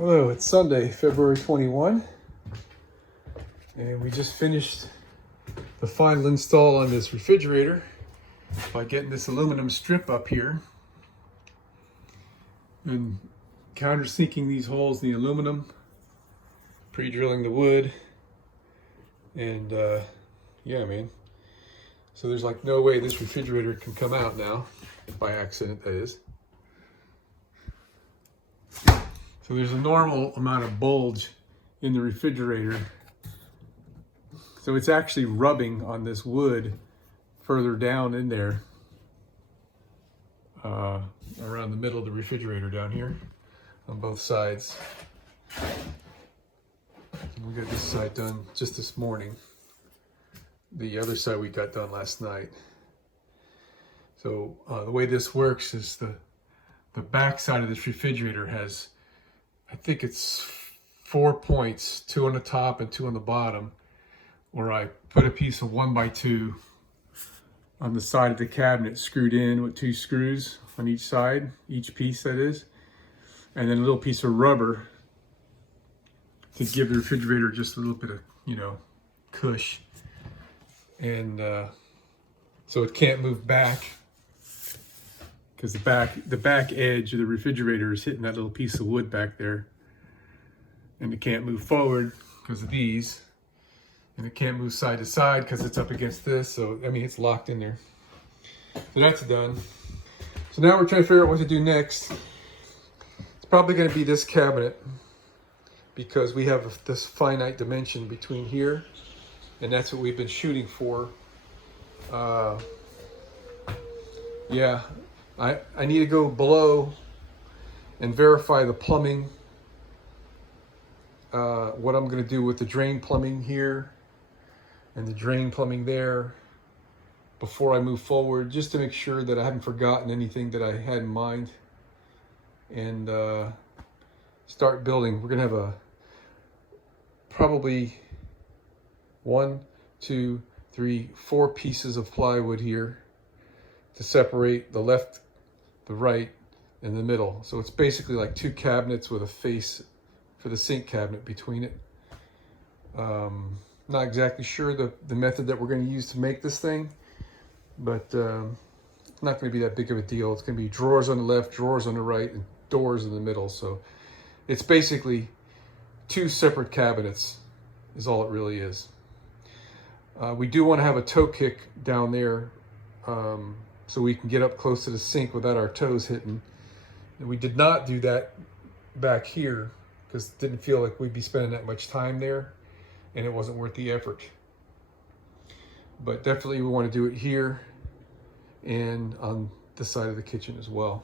Hello, it's Sunday, February 21, and we just finished the final install on this refrigerator by getting this aluminum strip up here and countersinking these holes in the aluminum, pre-drilling the wood, and yeah, man. So there's like no way this refrigerator can come out now, by accident that is. So there's a normal amount of bulge in the refrigerator. So it's actually rubbing on this wood further down in there, around the middle of the refrigerator down here on both sides. We got this side done just this morning. The other side we got done last night. So the way this works is the back side of this refrigerator has, I think it's 4 points, 2 on the top and 2 on the bottom, where I put a piece of 1x2 on the side of the cabinet screwed in with 2 screws on each side, each piece that is, and then a little piece of rubber to give the refrigerator just a little bit of, cush. And so it can't move back, because the back edge of the refrigerator is hitting that little piece of wood back there, and it can't move forward because of these, and it can't move side to side because it's up against this. So I mean, it's locked in there. So that's done. So now we're trying to figure out what to do next. It's probably going to be this cabinet, because we have this finite dimension between here, and that's what we've been shooting for. Yeah. I need to go below and verify the plumbing, what I'm going to do with the drain plumbing here and the drain plumbing there before I move forward, just to make sure that I haven't forgotten anything that I had in mind, and start building. We're going to have probably 1, 2, 3, 4 pieces of plywood here to separate the left, the right, and the middle. So it's basically like 2 cabinets with a face for the sink cabinet between it. Not exactly sure the method that we're going to use to make this thing, but it's not going to be that big of a deal. It's going to be drawers on the left, drawers on the right, and doors in the middle. So it's basically 2 separate cabinets is all it really is. We do want to have a toe kick down there, so we can get up close to the sink without our toes hitting. And we did not do that back here because it didn't feel like we'd be spending that much time there, and it wasn't worth the effort. But definitely we want to do it here and on the side of the kitchen as well.